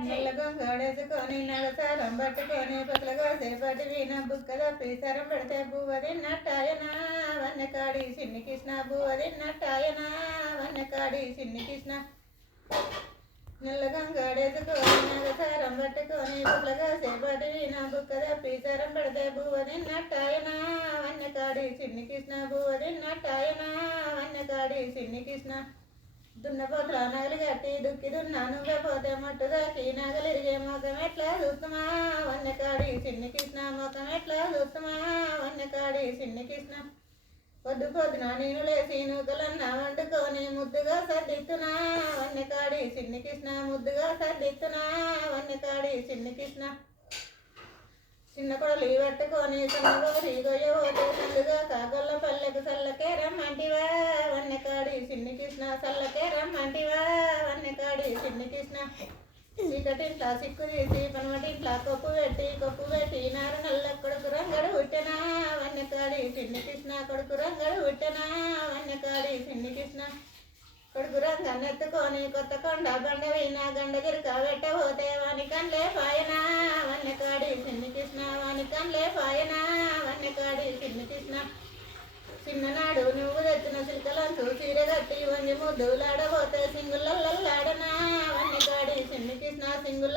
గొంగడేసుకొని నగసారం పట్టుకొని పక్కలుగా సేపటి వీణ బుక్కద పీసరం పెడితే బువ్వ తిన్నట్టాయన వన్నెకాడి చిన్ని కృష్ణ బువ్వ తిన్నట్టాయన వన్నెకాడి చిన్ని కృష్ణ గంగడేసుకొని నగసారం పట్టుకొని పక్కలుగా సేపటి వీణ బుక్కద పీసరం పెడితే బువ్వ తిన్నట్టాయన వన్నెకాడి చిన్ని కృష్ణ బువ్వ తిన్నట్టాయన వన్నెకాడి చిన్ని కృష్ణ దున్నపోతుల నగలు కట్టి దుక్కి దున్నా నువ్వే పోతే మట్టుదాకి నగలిరిగే మొఖం ఎట్లా చూస్తుమా వన్నెకాడి చిన్ని కృష్ణ మొఖం ఎట్లా చూస్తుమా వన్నెకాడి చిన్ని కృష్ణ పొద్దు పొద్దున నేను లేచి నూకలన్నా వండుకొని ముద్దుగా సర్దిత్తునా వన్నెకాడి చిన్ని కృష్ణ ముద్దుగా సర్దిత్తునా వన్నెకాడి చిన్ని కృష్ణ చిన్న కొడలి పట్టుకొని సన్నగోరి గొయ్యబోతే సందుగా కాగొల్ల పల్లెకు సల్లకే రమ్మంటివా వన్నెకాడి చిన్ని కృష్ణ సల్లకే రమ్మంటివా వన్నెకాడి చిన్ని కృష్ణ చీకటింట్లా సిక్కు తీసి పనమటింట్లా కొప్పు పెట్టి నారు నల్ల కొడుకు రంగడు పుట్టెనా వన్నెకాడి చిన్ని కృష్ణ కొడుకు రంగడు పుట్టెనా వన్నెకాడి చిన్ని కృష్ణ కొడుకు రంగాన్ని ఎత్తుకొని కొత్త కొండ బండ వినా గండగిరి కాబెట్టబోతే వాని కన్లే పాయనా వన్నెకాడి చిన్ని కృష్ణ వాని కన్లే పాయనా వన్నెకాడి చిన్ని కృష్ణ చిన్ననాడు నువ్వు తెచ్చిన చిలకలంచు చీర కట్టి వంగి ముద్దులాడబోతే సింగులల్లాడనా వన్నెకాడి చిన్ని కృష్ణ సింగుల